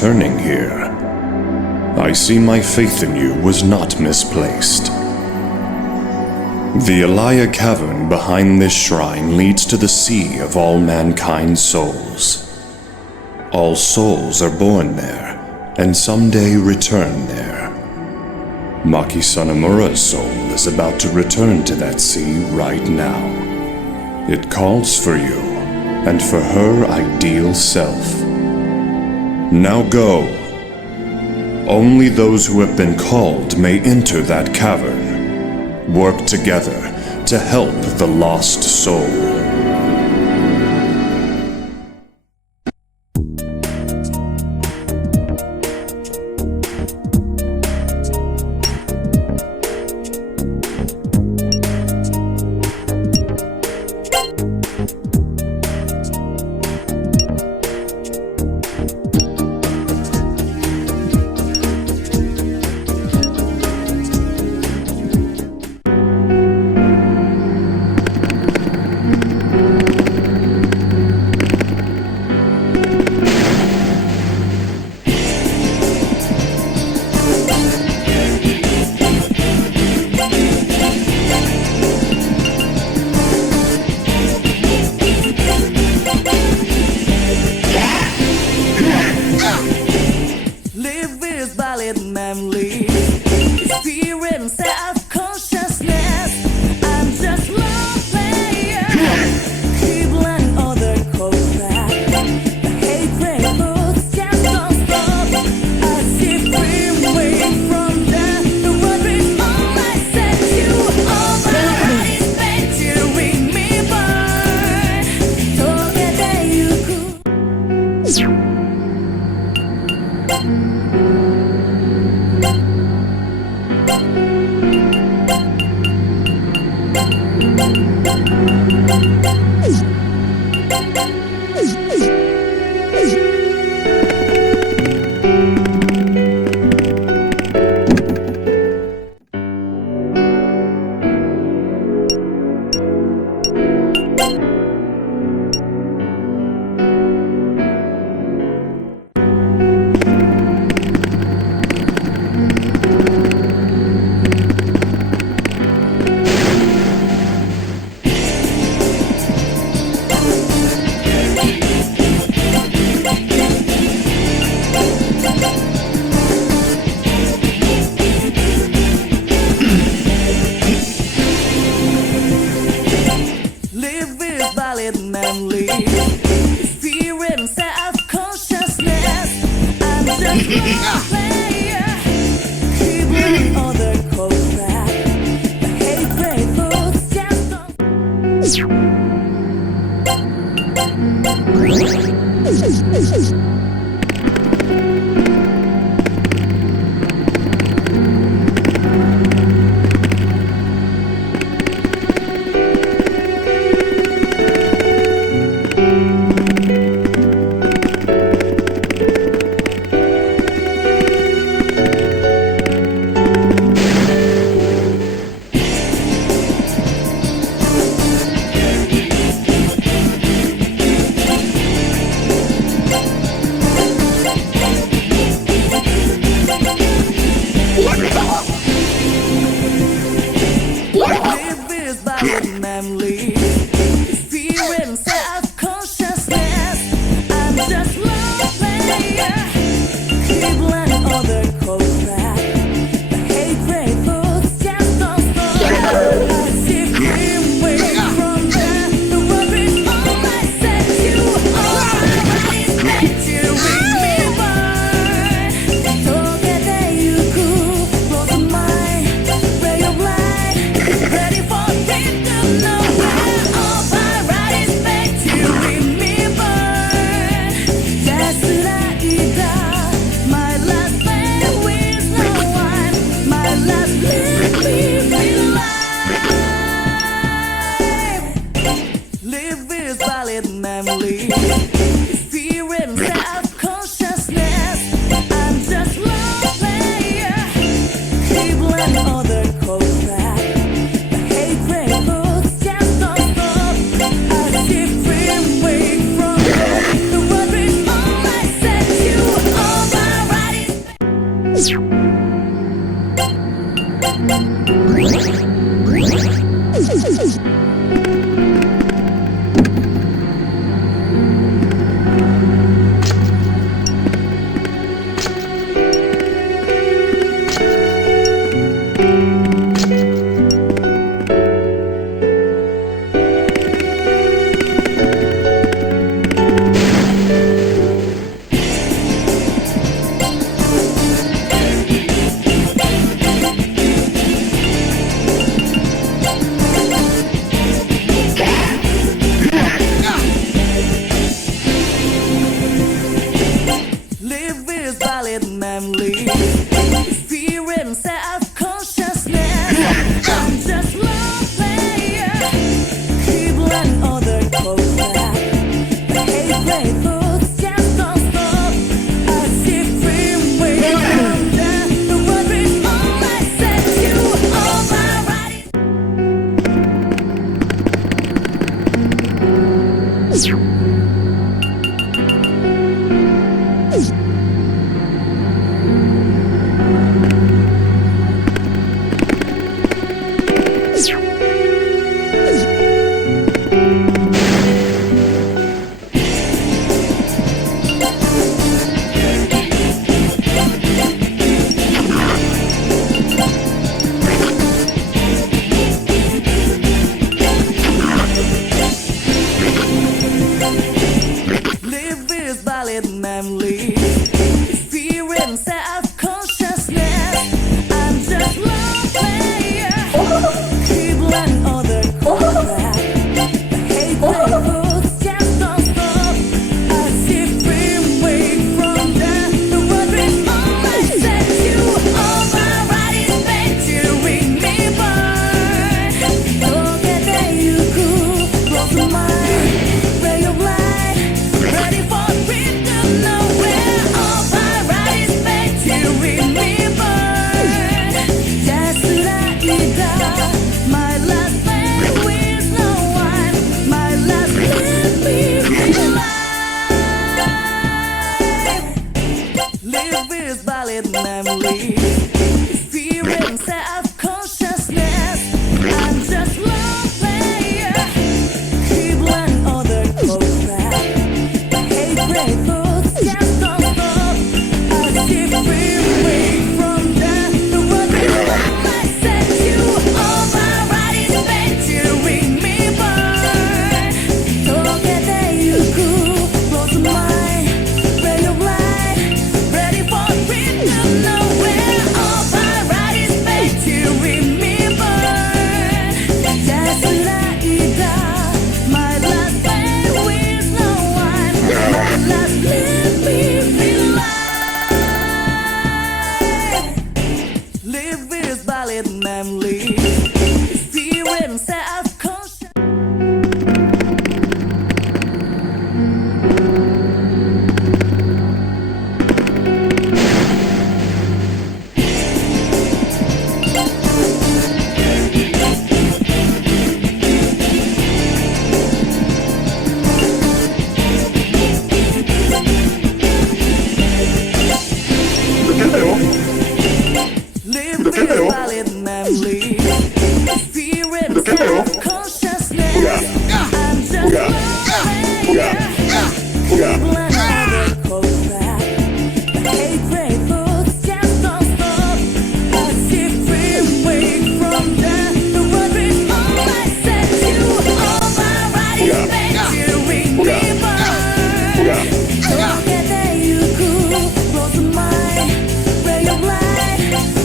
returning here. I see my faith in you was not misplaced. The Alaya Cavern behind this shrine leads to the sea of all mankind's souls. All souls are born there, and someday return there. Maki Sanamura's soul is about to return to that sea right now. It calls for you, and for her ideal self. Now go. Only those who have been called may enter that cavern. Work together to help the lost soul.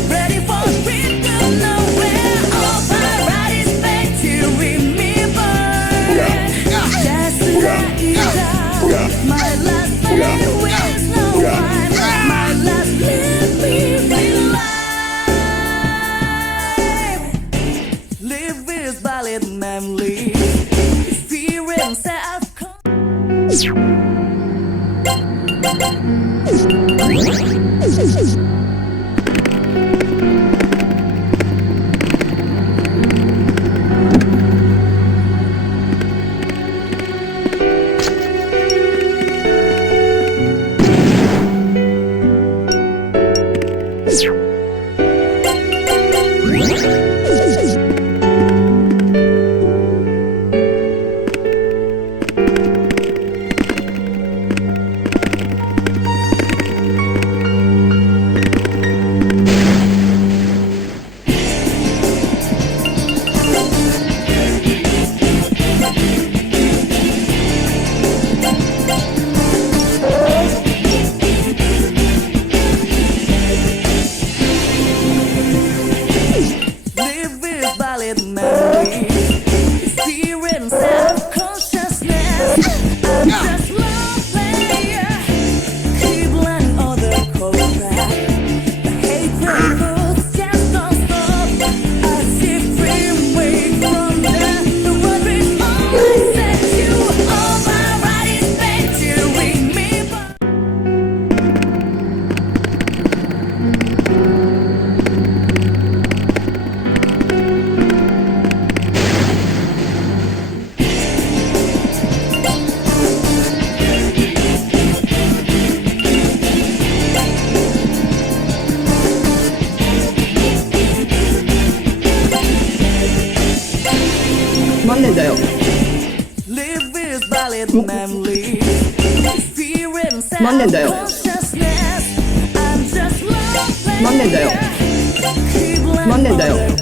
Ready for freedom. なんでだよ。なんでだよ。なんでだよ。なんでだよ。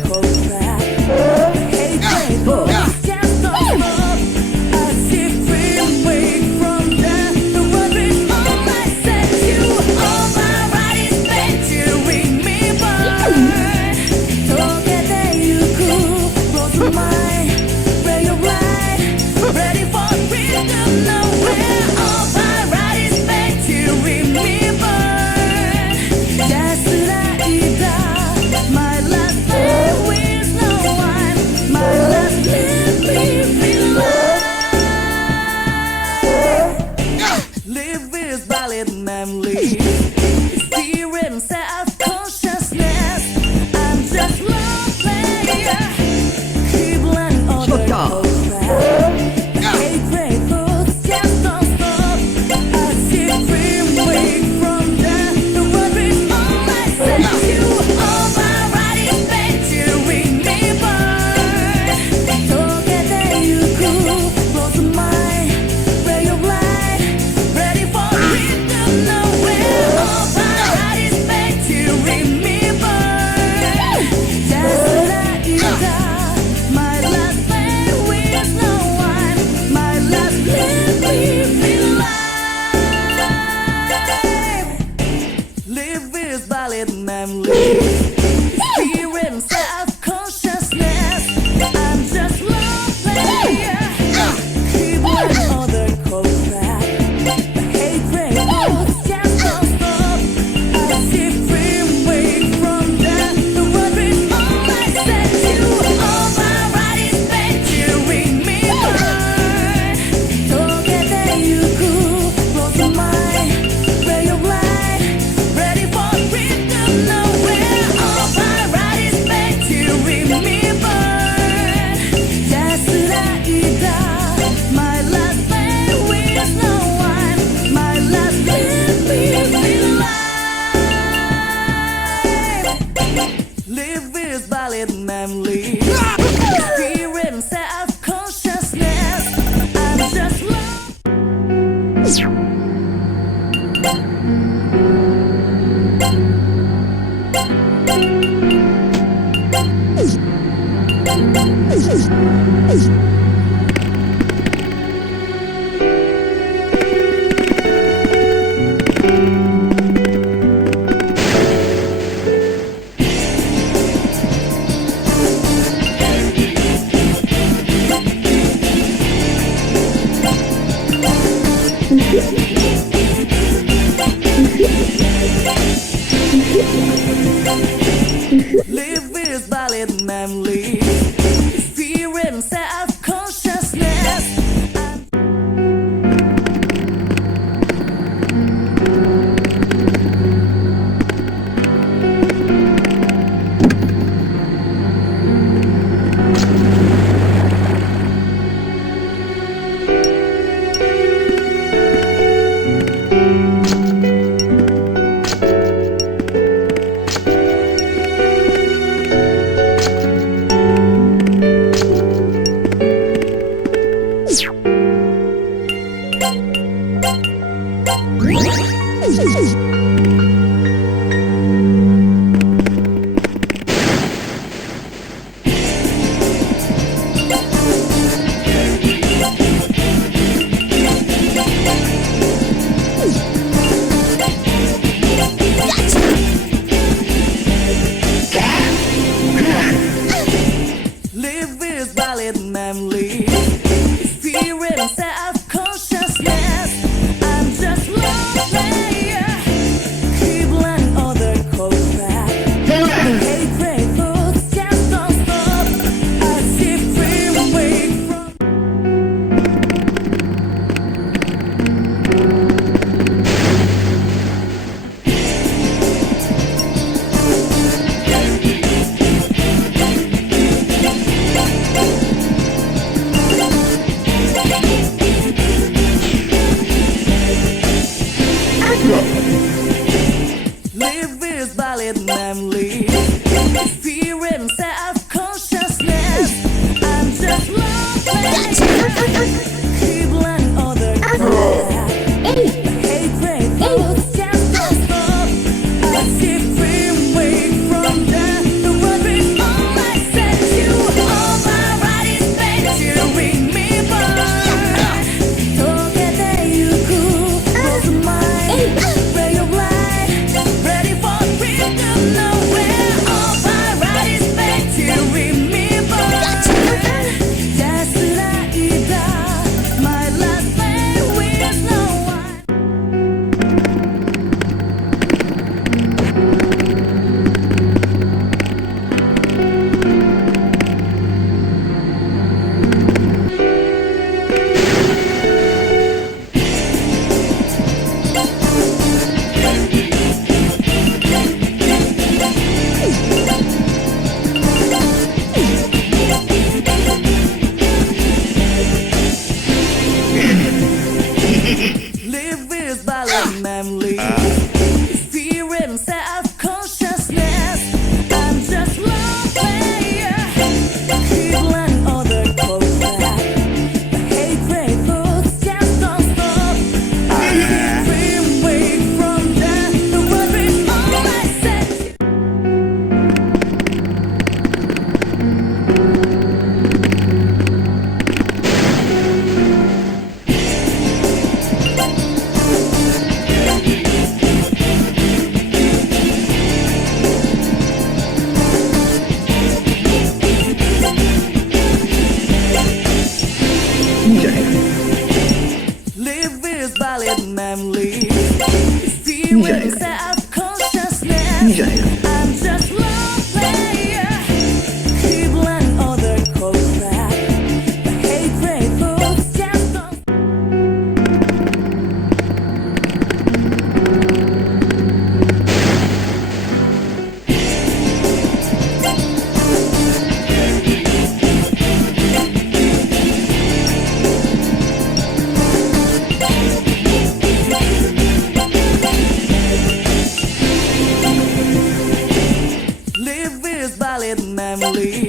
valid memory.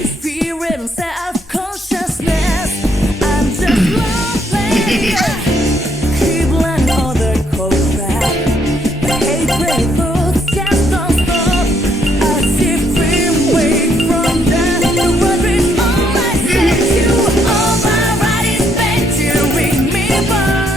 Experience self-consciousness. I'm just lonely. Keep letting other cold crap. The hatred thoughts just don't stop. I see free way from that. The world is all I said you. All my right is meant to ring me burn.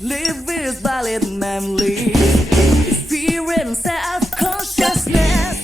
Live is valid memory. Experience self-consciousness.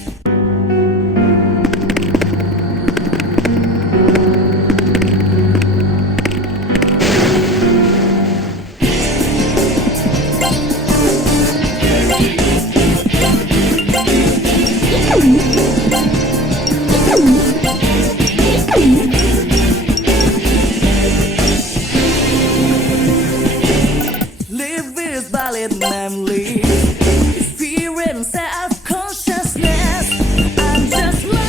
Live is valid memory. Experience self-consciousness. I'm just lonely.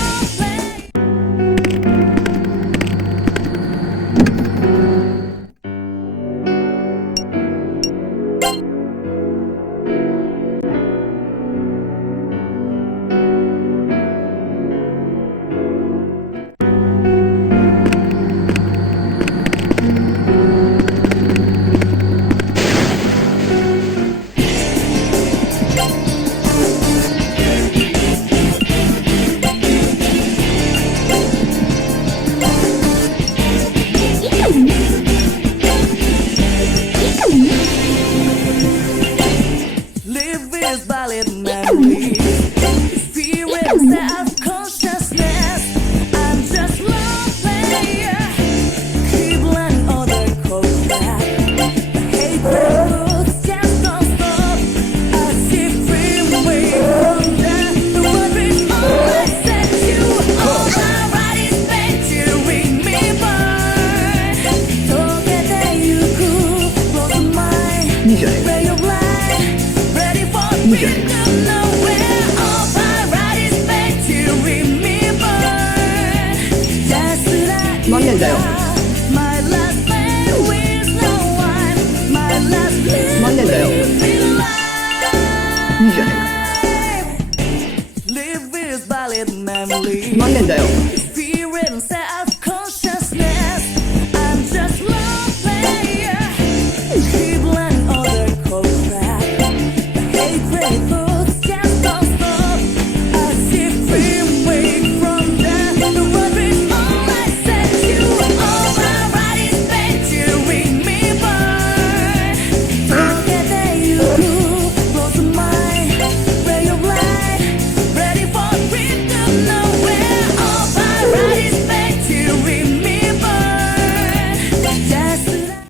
Live is valid memory. Experience self-consciousness. I'm just lonely. Keep letting other cold crap. The hatred thoughts just don't stop. I see free way from that. The world is all I said you. All my right is meant to ring me burn. Togete yuku, close to mine. Ray of light, ready for freedom nowhere. All my right is meant to ring me burn. Just like you 망년자요. are, my last name with no one. My last name 망년자요. Live is valid memory. 망년자요. Experience self-consciousness. I'm just lonely. Keep letting other cold crap. The hatred thoughts just don't stop. I see free way from that. The world is all I said you. All my right is meant to ring me burn. Togete yuku, close to mine. Ray of light, ready for freedom nowhere. All my right is meant to ring me burn. Just like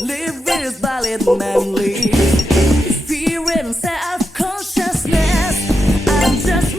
Live is valid memory. Experience self-consciousness. I'm just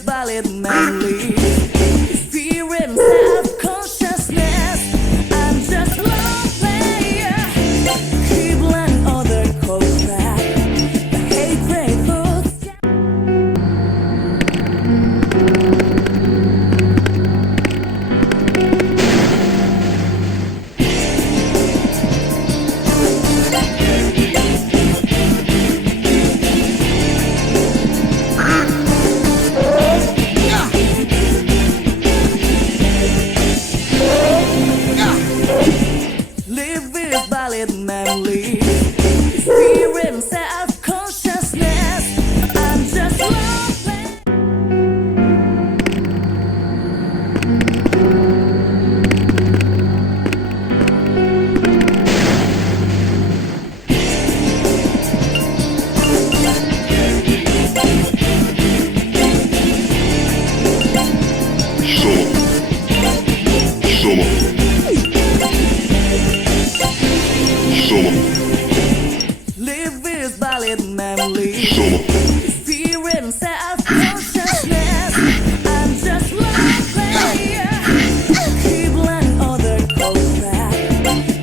is valid memory. Experience self-consciousness. I'm just love player. Cleveland other cold crack. The hatred thoughts. Live with valid memory. Experience self-consciousness. I'm just love player. Live with valid memory. Experience self-consciousness. I'm just love player. Cleveland other cold crack.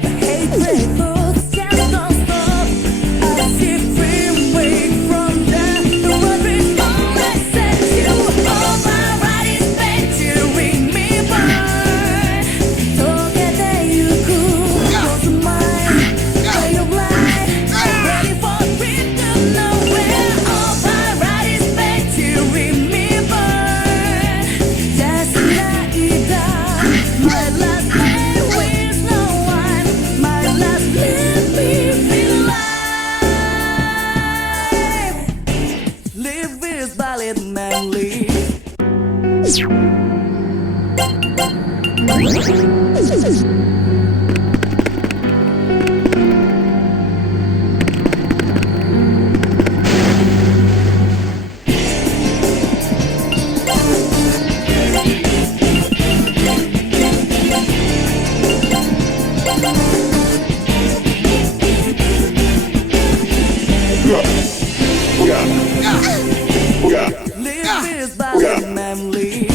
The hatred thoughts just don't stop. I see free way from that. The road is only set you. All my right is meant to ring me burn. Don't get that you cool. Close to mine. Play your blind. Ready for freedom nowhere. All my right is meant to ring me burn. Just let it down. My last name with no one. My last let me feel alive. Live with valid memory. Live with valid memory.